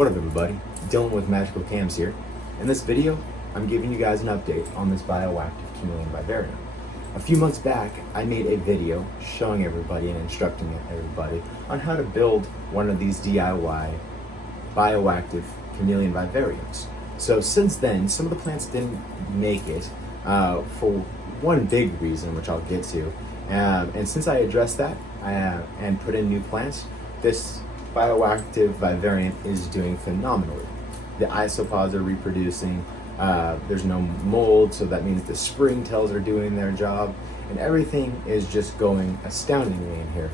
What up everybody, Dylan with Magical Cams here. In this video, I'm giving you guys an update on this Bioactive chameleon Vivarium. A few months back, I made a video showing everybody and instructing everybody on how to build one of these DIY Bioactive chameleon Vivariums. So since then, some of the plants didn't make it for one big reason, which I'll get to. And since I addressed that and put in new plants, this Bioactive Vivarium is doing phenomenally. The isopods are reproducing, there's no mold, so that means the springtails are doing their job, and everything is just going astoundingly in here.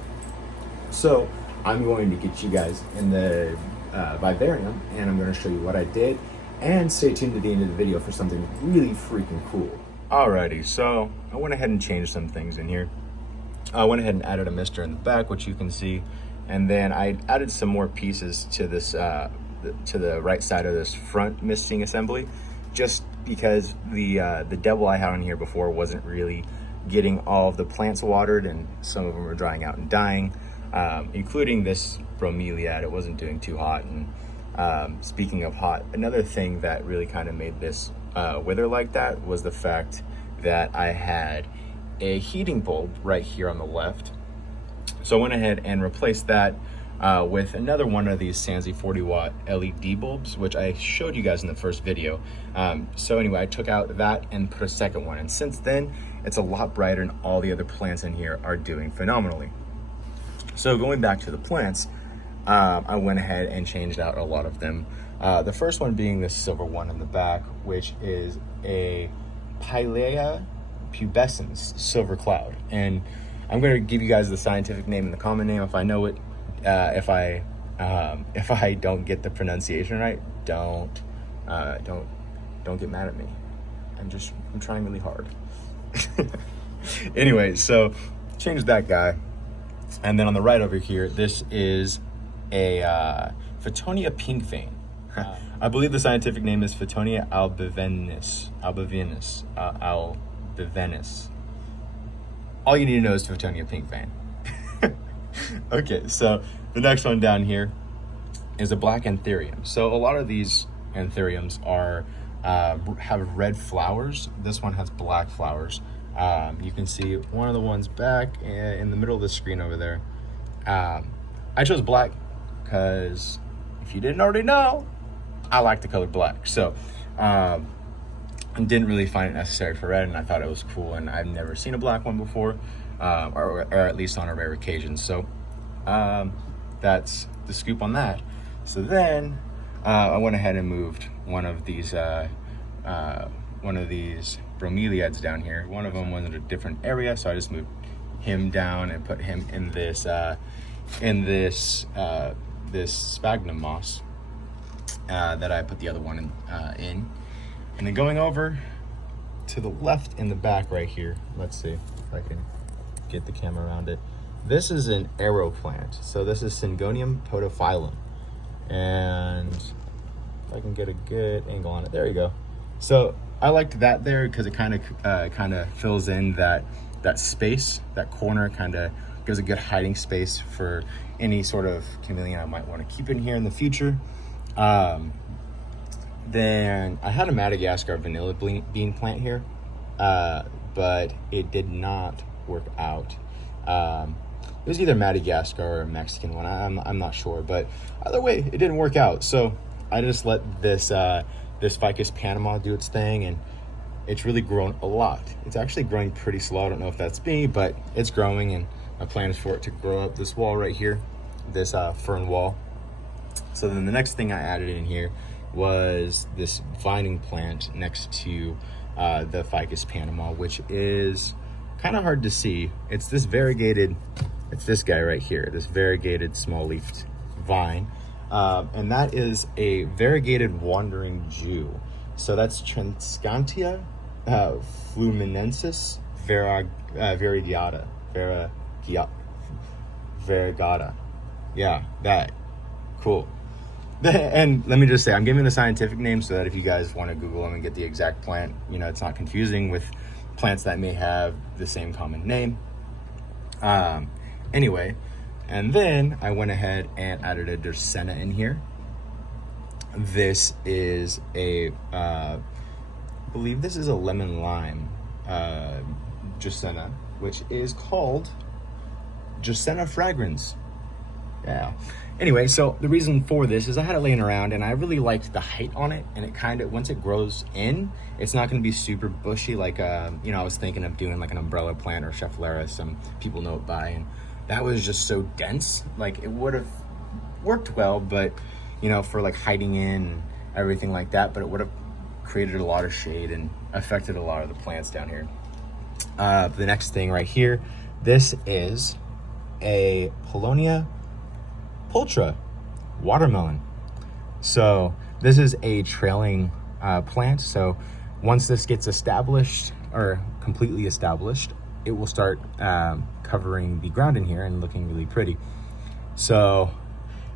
So I'm going to get you guys in the Vivarium, and I'm going to show you what I did, and stay tuned to the end of the video for something really freaking cool. Alrighty, so I went ahead and changed some things in here. I went ahead and added a mister in the back, which you can see, and then I added some more pieces to this to the right side of this front misting assembly, just because the devil I had on here before wasn't really getting all of the plants watered, and some of them were drying out and dying, including this bromeliad. It wasn't doing too hot. And speaking of hot, another thing that really kind of made this wither like that was the fact that I had a heating bulb right here on the left. So I went ahead and replaced that with another one of these Sansi 40 watt LED bulbs, which I showed you guys in the first video. So anyway, I took out that and put a second one, and since then it's a lot brighter, and all the other plants in here are doing phenomenally. So going back to the plants, I went ahead and changed out a lot of them. The first one being this silver one in the back, which is a Pilea pubescens silver cloud, and I'm going to give you guys the scientific name and the common name if I know it. If I don't get the pronunciation right, don't get mad at me. I'm trying really hard. Anyway, so change that guy, and then on the right over here, this is a Photonia pink vein. I believe the scientific name is Photonia albivenus. All you need to know is Photonia pink vein. Okay, so the next one down here is a black anthurium. So a lot of these anthuriums are have red flowers. This one has black flowers. You can see one of the ones back in the middle of the screen over there. I chose black because, if you didn't already know, I like the color black. So I didn't really find it necessary for red, and I thought it was cool, and I've never seen a black one before, or at least on a rare occasion. So that's the scoop on that. So then I went ahead and moved one of these bromeliads down here. One of them was in a different area, so I just moved him down and put him in this this sphagnum moss that I put the other one in. And then going over to the left in the back right here, let's see if I can get the camera around it. This is an arrow plant. So this is Syngonium podophyllum. And if I can get a good angle on it, there you go. So I liked that there because it kind of fills in that space, that corner, kind of gives a good hiding space for any sort of chameleon I might want to keep in here in the future. Then I had a Madagascar vanilla bean plant here, but it did not work out. It was either Madagascar or a Mexican one. I'm not sure, but either way, it didn't work out. So I just let this Ficus Panama do its thing, and it's really grown a lot. It's actually growing pretty slow. I don't know if that's me, but it's growing, and my plan is for it to grow up this wall right here, this fern wall. So then the next thing I added in here was this vining plant next to the Ficus Panama, which is kind of hard to see. It's this guy right here, this variegated small-leafed vine, and that is a variegated wandering Jew. So that's Transcantia fluminensis variegata. Yeah, that. Cool. And let me just say, I'm giving the scientific name so that if you guys want to Google them and get the exact plant, it's not confusing with plants that may have the same common name. Anyway, and then I went ahead and added a Dracena in here. This is I believe this is a lemon lime Dracaena, which is called Dracaena fragrans. Yeah. Anyway, so the reason for this is I had it laying around and I really liked the height on it, and it kind of, once it grows in, it's not going to be super bushy like, I was thinking of doing like an umbrella plant or Schefflera, some people know it by, and that was just so dense. Like, it would have worked well, but, for like hiding in and everything like that, but it would have created a lot of shade and affected a lot of the plants down here. The next thing right here, this is a Polonia Pultra watermelon. So this is a trailing plant. So once this gets established or completely established, it will start covering the ground in here and looking really pretty. So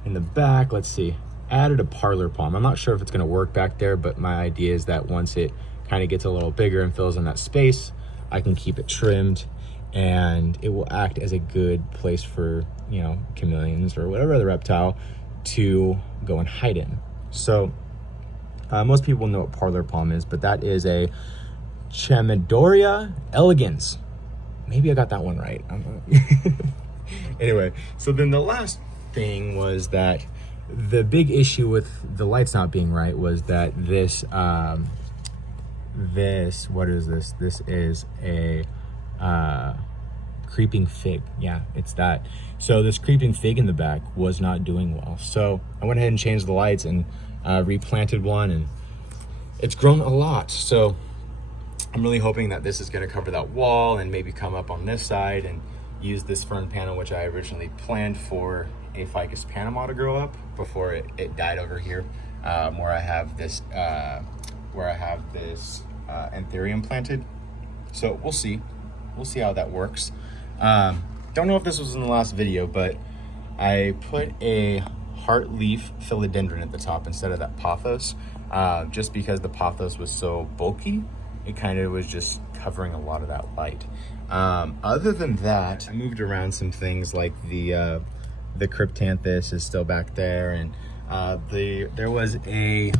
in the back, let's see, added a parlor palm. I'm not sure if it's going to work back there, but my idea is that once it kind of gets a little bigger and fills in that space, I can keep it trimmed, and it will act as a good place for, chameleons or whatever other reptile to go and hide in. So most people know what parlor palm is, but that is a Chamaedorea elegans. Maybe I got that one right. Anyway, so then the last thing was that the big issue with the lights not being right was that this, what is this? This is a creeping fig. Yeah, it's that. So this creeping fig in the back was not doing well. So I went ahead and changed the lights and replanted one, and it's grown a lot. So I'm really hoping that this is going to cover that wall and maybe come up on this side and use this fern panel, which I originally planned for a Ficus Panama to grow up before it died over here, where I have this Anthurium planted. So we'll see how that works. Don't know if this was in the last video, but I put a heart leaf philodendron at the top instead of that pothos, just because the pothos was so bulky. It kind of was just covering a lot of that light. Other than that, I moved around some things, like the cryptanthus is still back there, and there was a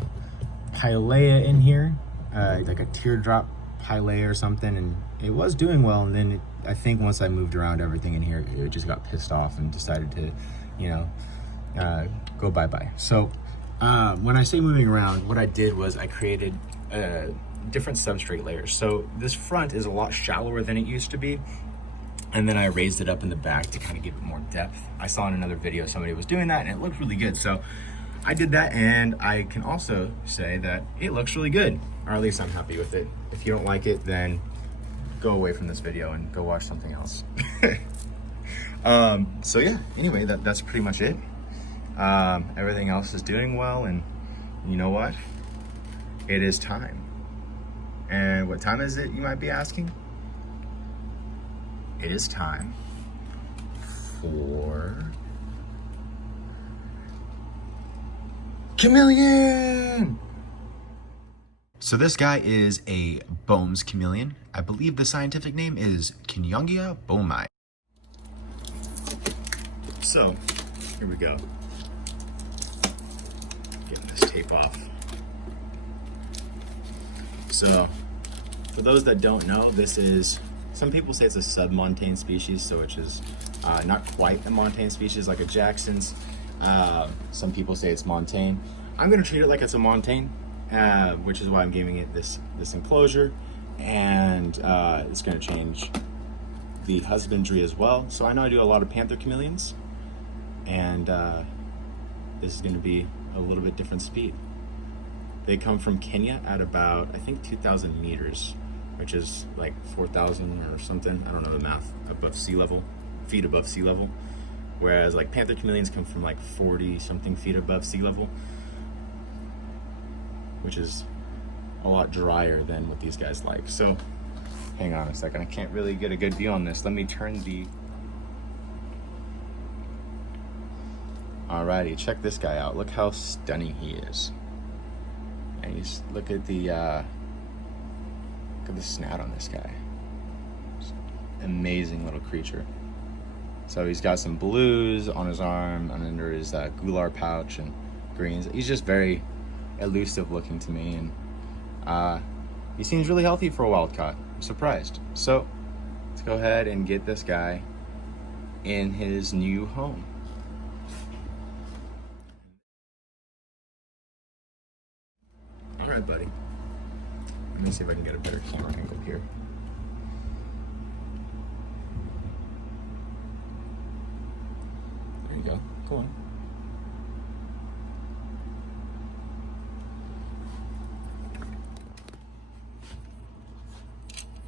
pilea in here, like a teardrop pilea or something, and it was doing well, and then I think once I moved around everything in here, it just got pissed off and decided to, go bye-bye. So when I say moving around, what I did was I created different substrate layers. So this front is a lot shallower than it used to be, and then I raised it up in the back to kind of give it more depth. I saw in another video somebody was doing that and it looked really good, so I did that, and I can also say that it looks really good, or at least I'm happy with it. If you don't like it, then go away from this video and go watch something else. So yeah, anyway, that's pretty much it. Everything else is doing well, and you know what? It is time. And what time is it, you might be asking? It is time for chameleon! So this guy is a Boehm's chameleon. I believe the scientific name is Kinyongia boehmii. So, here we go. Getting this tape off. So, for those that don't know, this is, some people say it's a submontane species, so which is not quite a montane species like a Jackson's. Some people say it's montane. I'm gonna treat it like it's a montane, which is why I'm giving it this enclosure, and it's gonna change the husbandry as well. So I know I do a lot of panther chameleons, and this is gonna be a little bit different speed. They come from Kenya at about, I think, 2,000 meters, which is like 4,000 or something. I don't know the math, above sea level, feet above sea level. Whereas like panther chameleons come from like 40 something feet above sea level, which is a lot drier than what these guys like. So hang on a second, I can't really get a good view on this. Let me turn the, alrighty, check this guy out. Look how stunning he is. And you just look at the snout on this guy. Amazing little creature. So he's got some blues on his arm and under his gular pouch and greens. He's just very, elusive looking to me, and he seems really healthy for a wild caught. I'm surprised. So let's go ahead and get this guy in his new home. All right, buddy. Let me see if I can get a better camera angle here. There you go. Go on.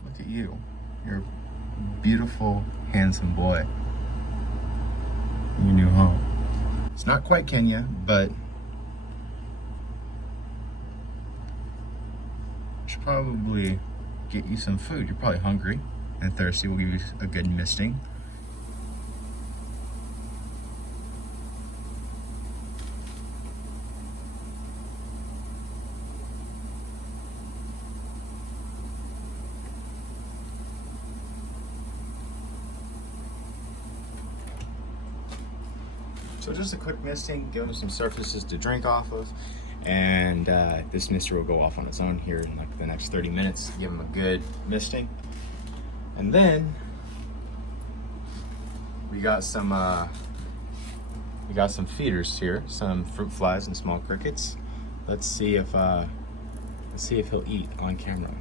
Look at you. You're a beautiful, handsome boy in your new home. It's not quite Kenya, but should probably get you some food. You're probably hungry and thirsty. We'll give you a good misting. So just a quick misting, give them some surfaces to drink off of, and this mister will go off on its own here in like the next 30 minutes. Give them a good misting, and then we got some feeders here, some fruit flies and small crickets. Let's see if he'll eat on camera.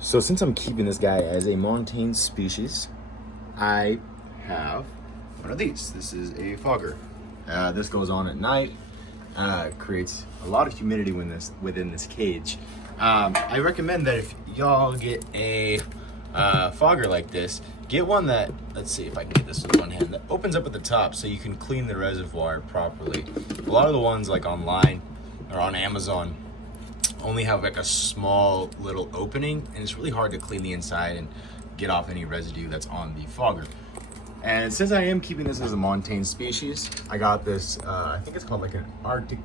So since I'm keeping this guy as a montane species, I have one of these. This is a fogger. This goes on at night. Creates a lot of humidity within this cage. I recommend that if y'all get a fogger like this, get one that, let's see if I can get this with one hand, that opens up at the top so you can clean the reservoir properly. A lot of the ones like online or on Amazon only have like a small little opening, and it's really hard to clean the inside and get off any residue that's on the fogger. And since I am keeping this as a montane species, I got this, I think it's called like an Arctic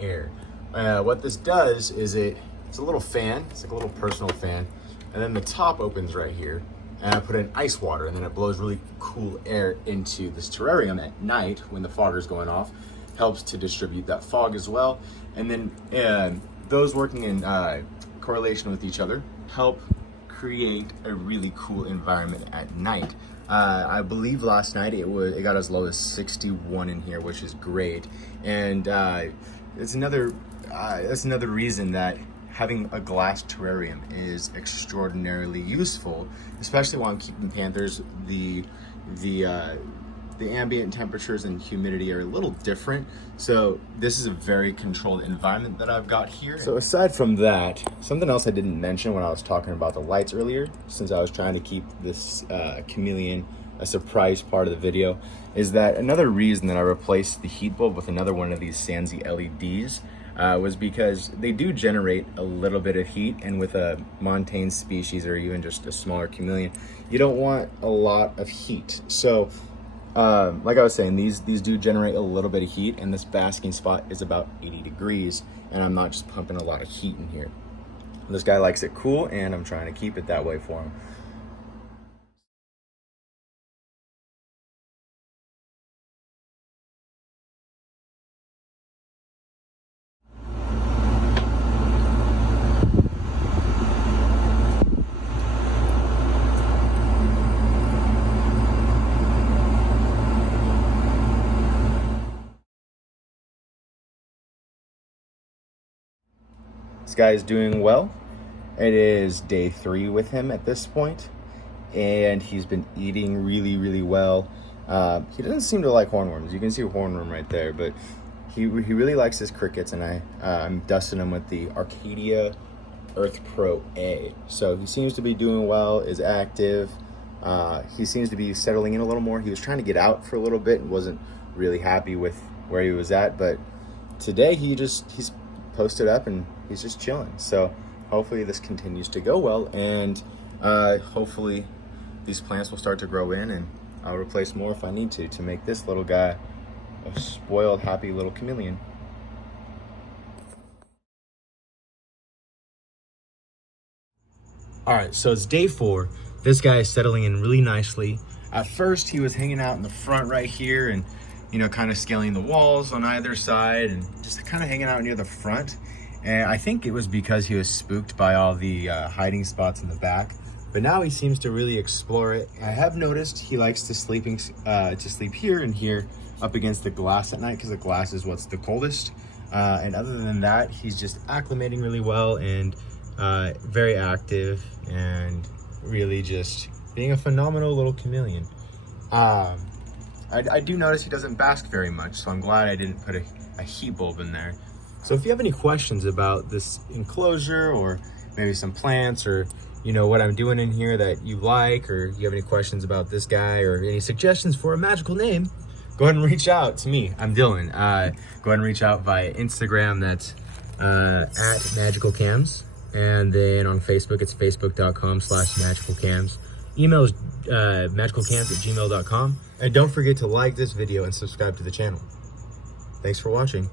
Air. What this does is it's a little fan, it's like a little personal fan, and then the top opens right here, and I put in ice water, and then it blows really cool air into this terrarium at night when the fogger's going off. Helps to distribute that fog as well. And then those working in correlation with each other help create a really cool environment at night. I believe last night it got as low as 61 in here, which is great. And that's another reason that having a glass terrarium is extraordinarily useful, especially while I'm keeping panthers. The ambient temperatures and humidity are a little different. So this is a very controlled environment that I've got here. So aside from that, something else I didn't mention when I was talking about the lights earlier, since I was trying to keep this chameleon a surprise part of the video, is that another reason that I replaced the heat bulb with another one of these Sansi LEDs was because they do generate a little bit of heat, and with a montane species or even just a smaller chameleon, you don't want a lot of heat. So like I was saying, these do generate a little bit of heat, and this basking spot is about 80 degrees, and I'm not just pumping a lot of heat in here. This guy likes it cool, and I'm trying to keep it that way for him. This guy is doing well. It is day 3 with him at this point, and he's been eating really, really well. He doesn't seem to like hornworms. You can see a hornworm right there, but he really likes his crickets, and I'm dusting him with the Arcadia Earth Pro A. So he seems to be doing well, is active. He seems to be settling in a little more. He was trying to get out for a little bit and wasn't really happy with where he was at, but today he's posted up and he's just chilling. So hopefully this continues to go well, and hopefully these plants will start to grow in, and I'll replace more if I need to make this little guy a spoiled, happy little chameleon. All right, so it's day 4. This guy is settling in really nicely. At first, he was hanging out in the front right here and, you know, kind of scaling the walls on either side and just kind of hanging out near the front. And I think it was because he was spooked by all the hiding spots in the back. But now he seems to really explore it. I have noticed he likes to sleep here and here up against the glass at night because the glass is what's the coldest. And other than that, he's just acclimating really well and very active and really just being a phenomenal little chameleon. I do notice he doesn't bask very much, so I'm glad I didn't put a heat bulb in there. So if you have any questions about this enclosure or maybe some plants or you know what I'm doing in here that you like, or you have any questions about this guy or any suggestions for a magical name, go ahead and reach out to me. I'm Dylan. Go ahead and reach out via Instagram. That's at magicalcams. And then on Facebook, it's facebook.com/magicalcams. Email is magicalcams@gmail.com. And don't forget to like this video and subscribe to the channel. Thanks for watching.